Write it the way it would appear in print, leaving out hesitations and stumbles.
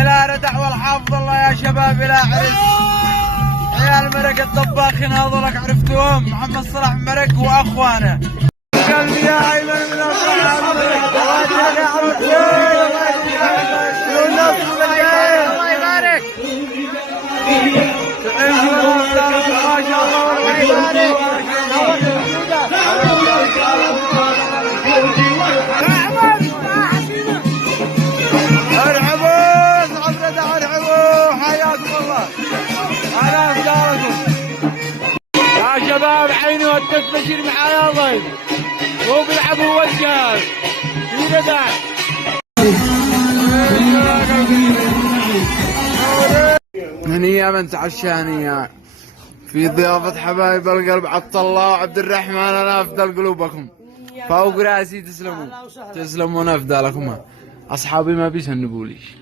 إلى ردع والحافظ الله يا شباب إلى عرس عيال مرق الطباخين هذولك عرفتوهم محمد صلاح مرق وأخوانه. قلبي يا أيمن من أفراح المرق الله يبارك ما شاء الله الله يبارك. ارحبوا صعب ردع ارحبوا حياكم الله. انا افداركم يا شباب. عيني ودك بشير معايا ضيف مو بيلعبوا وجهه في ردع. هنيا بنت عشانية في ضيافة حبايب القلب عبد الله وعبد الرحمن. انا افدل قلوبكم فوق راسي. تسلموا تسلموا. انا افدالكم. اصحابي ما بيسنبوليش.